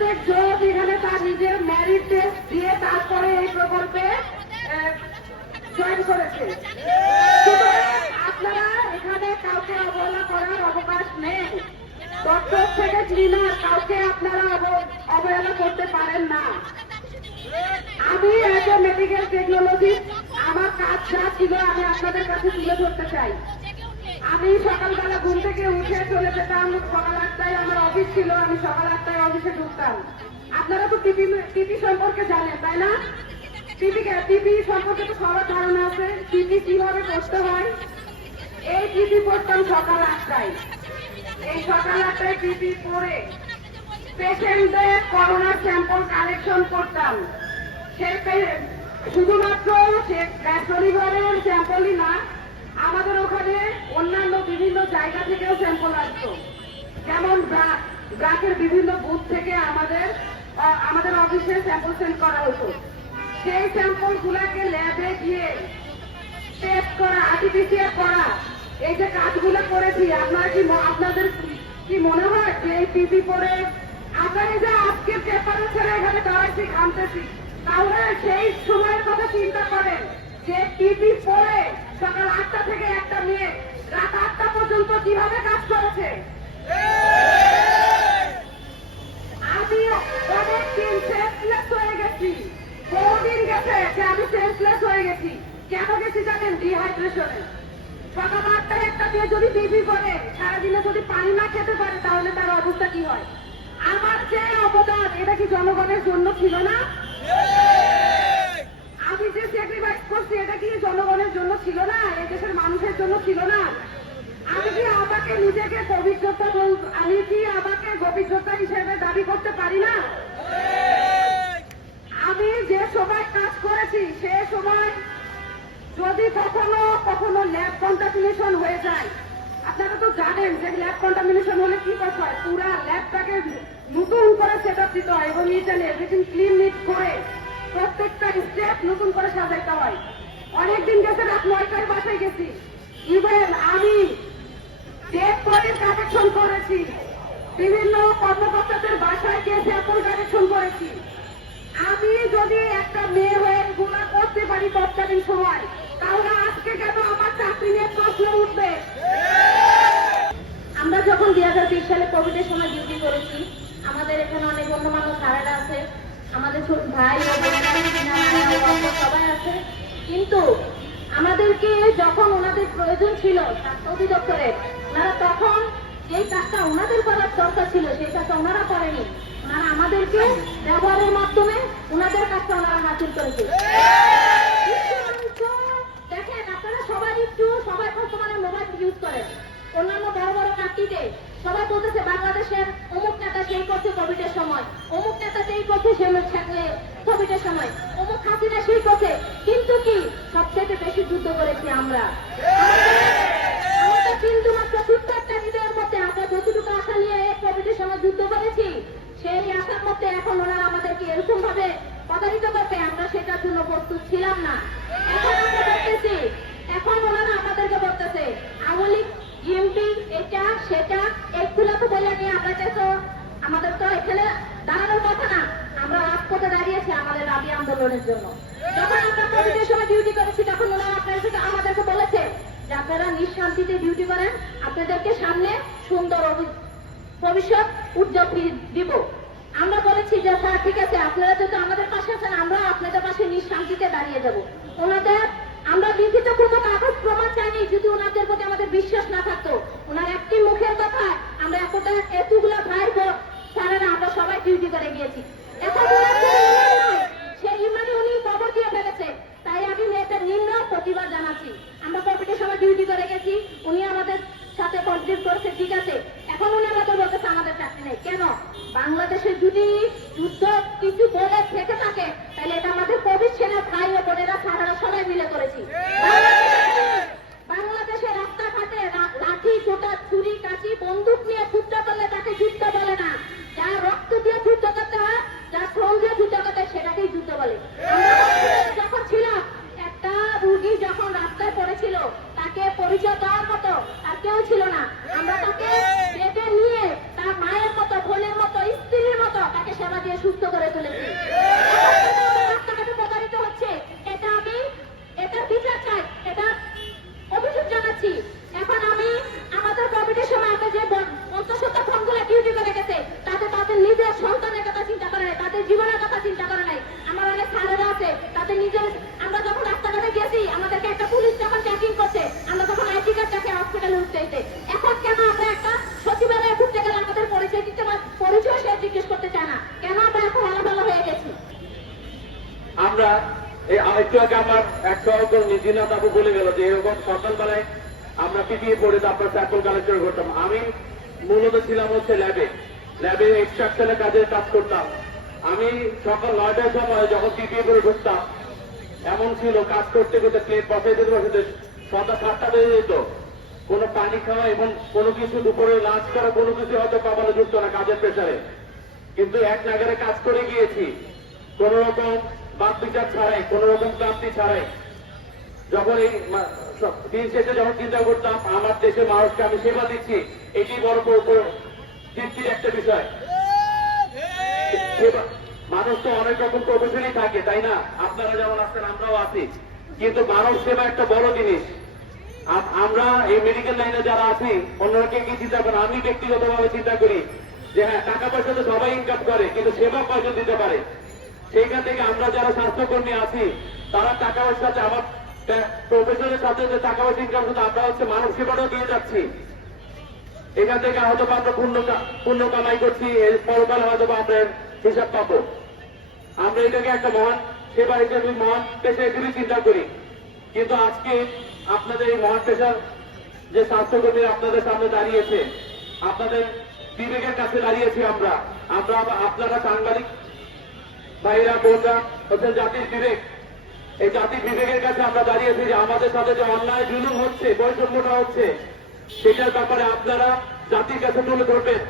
প্রত্যেক জজ এখানে তার নিজের ম্যারিট টেস্ট দিয়ে তারপরে এই প্রকল্পে জয়েন করেছে। আপনারা এখানে কাউকে অবহেলা করার অবকাশ নেই। ডক্টর থেকে ক্লিনার কাউকে আপনারা অবহেলা করতে পারেন না। আমি এজ এ মেডিকেল টেকনোলজিস্ট আমার কাজ যা ছিল আমি আপনাদের কাছে তুলে ধরতে চাই। আমি সকালবেলা ঘুম থেকে উঠে চলে যেতাম, সকাল 8টায় আমার অফিস ছিল, আমি সকাল 8টায় অফিসে ঢুকতাম। আপনারা তো টিপি সম্পর্কে জানেন তাই না? টিপি সম্পর্কে তো সবার ধারণা আছে, টিপি কিভাবে করতে হয়। এই টিপি করতাম সকাল 8টায়। এই সকাল 8টায় টিপি করে পেশেন্টদের করোনা স্যাম্পল কালেকশন করতাম। শুধুমাত্র শরীরের স্যাম্পলই না, আমাদের ওখানে অন্যান্য বিভিন্ন জায়গা থেকেও স্যাম্পল আসতো। যেমন ব্রাকের বিভিন্ন বুথ থেকে আমাদের অফিসে স্যাম্পল সেন্ড করা হতো। সেই স্যাম্পল গুলাকে ল্যাবে গিয়ে টেস্ট করা, আরটিপিসিআর করা, এই যে কাজগুলো করেছি, আপনাদের কি মনে হয় যে এই টিভি পরে আপনারা যে আজকে পেপারে ছেড়ে এখানে দাঁড়াচ্ছি ঘামতেছি, তাহলে সেই সময়ের কথা চিন্তা করেন যে টিভি পরে সকাল 8টা থেকে একটা মেয়ে রাত 8টা পর্যন্ত কিভাবে কাজ করেছে। আমি অনেকদিন সেন্সলেস হয়ে গেছি, বহুদিন গেছে যে আমি সেন্সলেস হয়ে গেছি। কেন গেছি জানেন? ডিহাইড্রেশনে। সকাল 8টায় একটা দিয়ে যদি টিভি করে সারাদিনে যদি পানি না খেতে পারে তাহলে তার অবস্থা কি হয়? আমার যে অবদান, এটা কি জনগণের জন্য ছিল না? আমি যে স্যাক্রিফাইস করছি এটা কি জনগণের জন্য ছিল না? এই দেশের মানুষের জন্য ছিল না? আমি কি আমাকে নিজেকে অভিজ্ঞতা হিসেবে দাবি করতে পারি না? আমি যে সময় কাজ করেছি সে সময় যদি কখনো ল্যাব কন্টামিনেশন হয়ে যায়, আপনারা তো জানেন যে ল্যাব কন্টামিনেশন হলে কি করতে হয়, পুরা ল্যাবটাকে নতুন করে সেট আপ দিতে হয় এবং এভরিথিং ক্লিন নিট করে প্রত্যেকটা স্টেপ নতুন করে সাজাইতে হয়। অনেকদিন গেছে রাত 9টায় বাসায় গেছি। ইভেন আমি ডেড বডির কালেকশন করেছি, বিভিন্ন কর্মকর্তাদের বাসায় গিয়ে স্যাম্পল কালেকশন করেছি। আমি যদি একটা মেয়ে হয়ে গুণা করতে পারি তৎকালীন সময়, তাহলে আজকে কেন আমার চাকরি নিয়ে প্রশ্ন উঠবে? আমরা যখন 2020 সালে কোভিডের সময় ডিউটি করেছি, আমাদের এখানে অনেক গণ্যমান্য স্যারেরা আছে, আমাদের ছোট ভাই সবাই আছে, কিন্তু আমাদেরকে যখন ওনাদের প্রয়োজন ছিল স্বাস্থ্য অধিদপ্তরের, ওনারা তখন যেই কাজটা ওনাদের করার দরকার ছিল সেই কাজটা ওনারা করেনি। ওনারা আমাদেরকে ব্যবহারের মাধ্যমে ওনাদের কাজটা ওনারা হাসিল করেছে। দেখেন আপনারা সবাই বর্তমানে মোবাইল ইউজ করেন, অন্যান্য বড় বড় কাজটিতে সবাই বলতেছে বাংলাদেশের অমুক নেতা সেই করছে কোভিডের সময়, অমুক নেতা সেই করছে কোভিডের সময়, অমুক হাসিনা সেই করছে। কিন্তু কি সবচেয়ে বেশি যুদ্ধ করেছি আমরা। আমাদের কিন্তু মাত্র 70টা হৃদয়ের মধ্যে আমরা যতটুকু আশা নিয়ে কোভিডের সময় যুদ্ধ করেছি, সেই আশার মধ্যে এখন ওনারা আমাদেরকে এরকম ভাবে প্রতারিত করতে, আমরা সেটার জন্য প্রস্তুত ছিলাম না। এখন আমরা বলতেছি, এখন ওনারা আমাদেরকে বলতেছে আওয়ামী লীগ বিএনপি এটা সেটা এইগুলা তো বলে নিয়ে আমরা তো আমাদের তো এখানে দাঁড়ানোর কথা না। আমরা রাজপথে দাঁড়িয়েছি আমাদের দাবি আন্দোলনের জন্য। যখন আমরা কোভিডের সময় ডিউটি করেছি তখন ওনারা আমাদেরকে বলেছে যে আপনারা নিঃশান্তিতে ডিউটি করেন, আপনাদেরকে সামনে সুন্দর ভবিষ্যৎ উজ্জ্বল দিব। আমরা বলেছি যে স্যার ঠিক আছে, আপনারা যেহেতু আমাদের পাশে আছেন, আমরা আপনাদের পাশে নিঃশান্তিতে দাঁড়িয়ে যাব। আমরা লিখিত কোনো কাগজ প্রমাণ চাইনি যদি ওনাদের প্রতি আমাদের বিশ্বাস না থাকতো। ওনার একটি মুখের কথা আমরা এতগুলো ভাই স্যারেরা আমরা সবাই ডিউটি করে গিয়েছি। এখন সেই ইমানে উনি খবর দিয়ে ফেলেছে, তাই আমি মেয়েটার নিম্ন প্রতিবাদ জানাচ্ছি। আমরা কোভিডের সময় ডিউটি করে গেছি, উনি আমাদের সাথে কন্ট্রিবিউট করেছে, ঠিক আছে। এখন উনি আমাদের বলতেছে আমাদের চাকরি নেই। কেন? বাংলাদেশের যদি যুদ্ধ কিছু বলে থেকে থাকে তাহলে এটা আমাদের কোভিড সেনা ভাই ও বোনেরা সারারা সবাই মিলে করেছি। বাংলাদেশের রাস্তাঘাটে লাঠি ছোটা ছুরি কাঁচি বন্দুক নিয়ে যুদ্ধ করলে তাকে যুদ্ধ বলে না। যা রক্ত দিয়ে যুদ্ধ করতে হয়, যা শ্রম দিয়ে যুদ্ধ করতে হয় সেটাকেই যুদ্ধ বলে। যখন ছিলাম একটা রুগী যখন রাস্তায় পড়েছিল তাকে পরিচয় দেওয়ার মতো আর কেউ ছিল না, আমরা তাকে বেডে নিয়ে তার মায়ের মতো বোনের মতো স্ত্রীর মতো তাকে যন্ত্রণা দিয়ে সুস্থ করে তুলেছি। রাস্তাঘাটে প্রতারিত হচ্ছে, এটার বিচার চাই, এটা অভিযোগ জানাচ্ছি। এখন আমাদের কোভিডের সময় আমরা যে অন্তঃসত্ত্বা ফোনগুলো ডিউটি করে গেছে, তাদের নিজের সন্তানের কথা চিন্তা করে নাই, তাদের জীবনের কথা চিন্তা করে নাই। আমার অনেক স্যারেরা আছে, তাদের নিজের, আমরা যখন রাস্তাঘাটে গেছি আমাদেরকে একটা পুলিশ যখন চেকিং করছে, আমরা তখন আইডি কার্ড দেখে হসপিটালে উঠতে। এখন কেন আমরা একটা সচিবালয়ে ঘুরতে গেলে আমাদের পরিচয় দিতে, পরিচয় সে জিজ্ঞেস করতে চায় না, কেন আমরা এখন ভালো হয়ে গেছি? আমরা একটু আগে আমার এক সহকর্মী জিনাত আবু বলে গেল যে এরকম সকালবেলায় আমরা পিপিএ পড়ে তারপর স্যাম্পল কালেক্টর করতাম। আমি মূলত ছিলাম হচ্ছে ল্যাবে এক্সট্রাকশনের কাজ করতাম। আমি সকাল 9টার সময় যখন পিপিএ করে ঢুকতাম, এমন ছিল কাজ করতে করতে প্লেট বসাইতে সন্ধ্যা 7টা বেজে যেত। কোনো পানি খাওয়া এবং কোনো কিছু দুপুরে লাঞ্চ করা কোনো কিছু হয়তো কপালে যুক্ত না কাজের প্রেসারে, কিন্তু এক নাগারে কাজ করে গিয়েছি কোন রকম বাদ বিচার ছাড়াই, কোন রকম ক্লান্তি ছাড়াই। যখন এই দিন শেষে যখন চিন্তা করতাম আমার দেশের মানুষকে আমি সেবা দিচ্ছি, এটি বড় তৃপ্তির একটা বিষয়। মানুষ তো অনেক রকম প্রফেশনই থাকে, তাই না? আপনারা যেমন আছেন আমরাও আছি, কিন্তু মানব সেবা একটা বড় জিনিস। আমরা এই মেডিকেল লাইনে যারা আছি অন্যরা কি চিন্তা করেন, আমি ব্যক্তিগতভাবে চিন্তা করি যে হ্যাঁ টাকা পয়সা তো সবাই ইনকাম করে, কিন্তু সেবা কয়জন দিতে পারে? সেইখান থেকে আমরা যারা স্বাস্থ্যকর্মী আছি তারা টাকা পয়সার সাথে আমার প্রফেশনের সাথে যে টাকা পয়সা ইনকাম করতে আমরা হচ্ছে মানব সেবাটাও দিয়ে যাচ্ছি। এখান থেকে হয়তো আমরা পুণ্য কামাই করছি, পরকালে হয়তো আমরা হিসাব পাবো। আমরা এটাকে একটা মহান সেবা হিসেবে, মহান পেশা হিসেবে চিন্তা করি। কিন্তু আজকে আপনাদের এই মহান পেশার যে স্বাস্থ্যকর্মী আপনাদের সামনে দাঁড়িয়েছে, আপনাদের বিবেকের কাছে দাঁড়িয়েছি আমরা আপনারা সাংবাদিক ভাইরা বোনরা হচ্ছেন জাতির বিবেক। এই জাতির বিবেকের কাছে আমরা দাঁড়িয়েছি যে আমাদের সাথে যে অন্যায় জুলুম হচ্ছে, বৈষম্যটা হচ্ছে, সেটার ব্যাপারে আপনারা জাতির কাছে তুলে ধরবেন।